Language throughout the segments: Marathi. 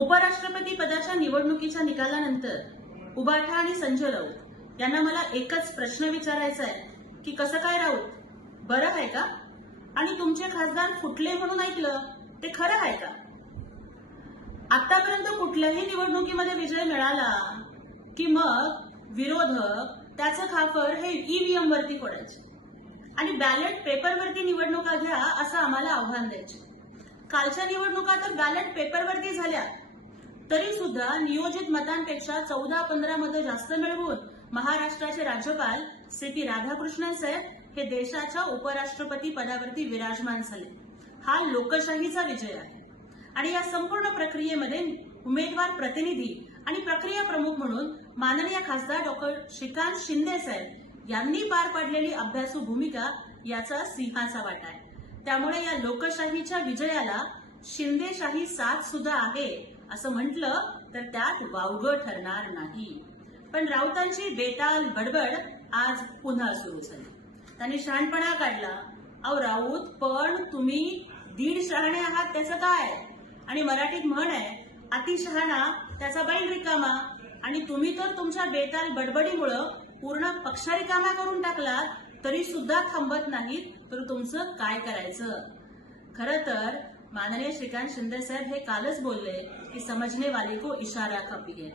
उपराष्ट्रपती पदाच्या निवडणुकीच्या निकालानंतर उबाठा आणि संजय राऊत यांना मला एकच प्रश्न विचारायचा आहे की कसं काय राऊत, बरं आहे का? आणि तुमचे खासदार फुटले म्हणून ऐकलं, ते खरं आहे का? आतापर्यंत कुठल्याही निवडणुकीमध्ये विजय मिळाला की मग विरोधक त्याचं खापर हे ईव्हीएम वरती फोडायचे आणि बॅलेट पेपरवरती निवडणुका घ्या असं आम्हाला आव्हान द्यायचे. कालच्या निवडणुका तर बॅलेट पेपरवरती झाल्या तरी सुद्धा नियोजित मतांपेक्षा 14-15 मतं जास्त मिळवून महाराष्ट्राचे राज्यपाल सी.पी. राधाकृष्णन साहेब हे देशाच्या उपराष्ट्रपती पदावरती विराजमान झाले. हा लोकशाहीचा विजय आहे आणि या संपूर्ण प्रक्रियेमध्ये उमेदवार प्रतिनिधी आणि प्रक्रिया प्रमुख म्हणून माननीय खासदार डॉक्टर श्रीकांत शिंदे साहेब यांनी पार पाडलेली अभ्यासू भूमिका याचा सिंहाचा वाटा आहे. त्यामुळे या लोकशाहीच्या विजयाला शिंदेशाही साथ सुद्धा आहे असं म्हटलं तर त्यात वावगं ठरणार नाही. पण राऊतांची बेताल बडबड आज पुन्हा सुरू झाली. त्यांनी शहाणपणा काढला. अहो राऊत, पण तुम्ही दीड शहाणे आहात त्याचं काय? आणि मराठीत म्हण आहे, अति शहाणा त्याचा बैल रिकामा. आणि तुम्ही तर तुमच्या बेताल बडबडीमुळं पूर्ण पक्ष रिकामा करून टाकला तरी सुद्धा थांबत नाहीत, तर तुमचं काय करायचं? खरं तर माननीय श्रीकांत शिंदे साहेब हे कालच बोलले की समझने वाले को इशारा काफी है.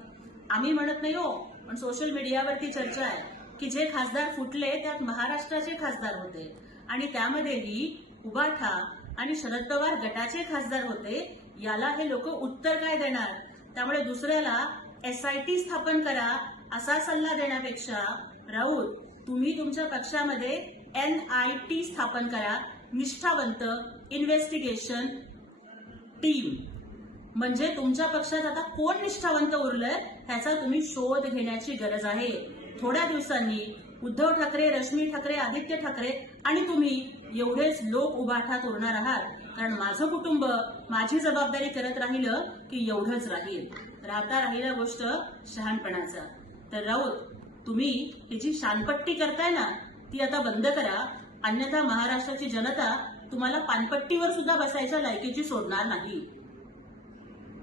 आम्ही म्हणत नाही हो, पण सोशल मीडियावरती चर्चा आहे की जे खासदार फुटले त्यात महाराष्ट्राचे खासदार होते आणि त्यामध्येही उबाठा आणि शरद पवार गटाचे खासदार होते. याला हे लोक उत्तर काय देणार? त्यामुळे दुसऱ्याला एसआयटी स्थापन करा असा सल्ला देण्यापेक्षा राऊत, तुम्ही तुमच्या पक्षामध्ये एनआयटी स्थापन करा, निष्ठावंत इन्व्हेस्टिगेशन टीम. म्हणजे तुमच्या पक्षात आता कोण निष्ठावंत उरलंय ह्याचा तुम्ही शोध घेण्याची गरज आहे. थोड्या दिवसांनी उद्धव ठाकरे, रश्मी ठाकरे, आदित्य ठाकरे आणि तुम्ही एवढेच लोक उभाठात उरणार आहात. कारण माझं कुटुंब माझी जबाबदारी करत राहिलं की एवढंच राहील. राहता राहिला गोष्ट शहाणपणाचा. तर राऊत, तुम्ही ही जी शानपट्टी करताय ना ती आता बंद करा, अन्यथा महाराष्ट्राची जनता तुम्हाला पानपट्टीवर सुद्धा बसायच्या लायकीची सोडणार नाही.